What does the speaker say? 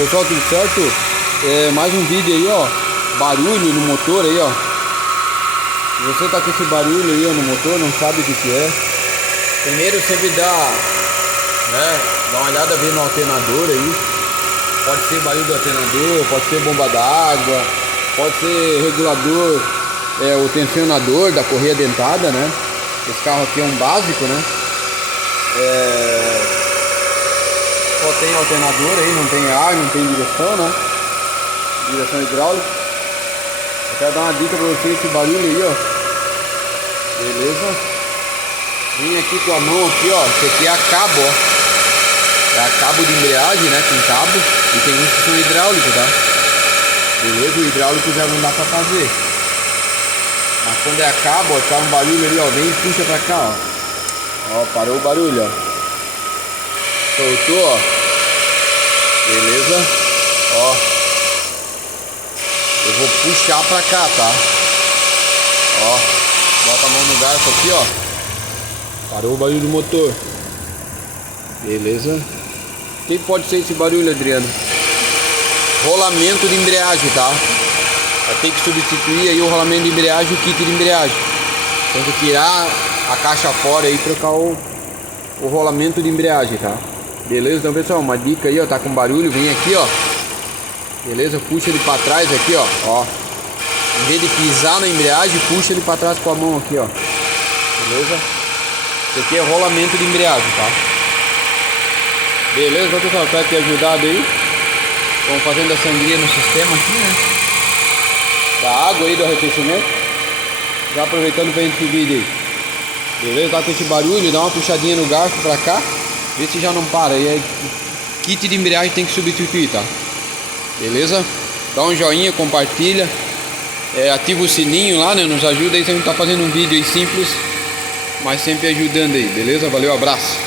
Pessoal, tudo certo? Mais um vídeo aí, ó. Barulho no motor aí, ó. Se você tá com esse barulho aí, ó, no motor, não sabe o que é. Primeiro sempre dá uma olhada, ver no alternador aí. Pode ser barulho do alternador, pode ser bomba d'água, pode ser regulador, o tensionador da correia dentada, né? Esse carro aqui é um básico, né? Só tem alternador aí, não tem ar, não tem direção, né? Direção hidráulica. Eu quero dar uma dica pra vocês, esse barulho aí, ó. Beleza? Vem aqui com a mão aqui, ó. Esse aqui é a cabo, ó. É a cabo de embreagem, né? Com cabo. E tem uns que são hidráulicos, tá? Beleza? O hidráulico já não dá pra fazer. Mas quando é a cabo, ó, tá um barulho ali, ó. Vem e puxa pra cá, ó. Ó, parou o barulho, ó. Soltou, ó. Beleza? Ó. Eu vou puxar pra cá, tá? Ó. Bota a mão no garfo aqui, ó. Parou o barulho do motor. Beleza? O que pode ser esse barulho, Adriano? Rolamento de embreagem, tá? Vai ter que substituir aí o rolamento de embreagem e o kit de embreagem. Tem que tirar a caixa fora aí e trocar o rolamento de embreagem, tá? Beleza? Então, pessoal, uma dica aí, ó. Tá com barulho, vem aqui, ó. Beleza? Puxa ele pra trás aqui, ó. Ó. Em vez de pisar na embreagem, puxa ele pra trás com a mão aqui, ó. Beleza? Isso aqui é rolamento de embreagem, tá? Beleza? Então, pessoal, espero ter ajudado aí. Estamos fazendo a sangria no sistema aqui, né? Da água aí, do arrefecimento. Já aproveitando pra esse vídeo aí. Beleza? Tá com esse barulho, dá uma puxadinha no garfo pra cá. Vê se já não para. E aí, kit de embreagem tem que substituir, tá? Beleza? Dá um joinha, compartilha. Ativa o sininho lá, né? Nos ajuda aí. Sempre tá fazendo um vídeo aí simples, mas sempre ajudando aí. Beleza? Valeu, abraço.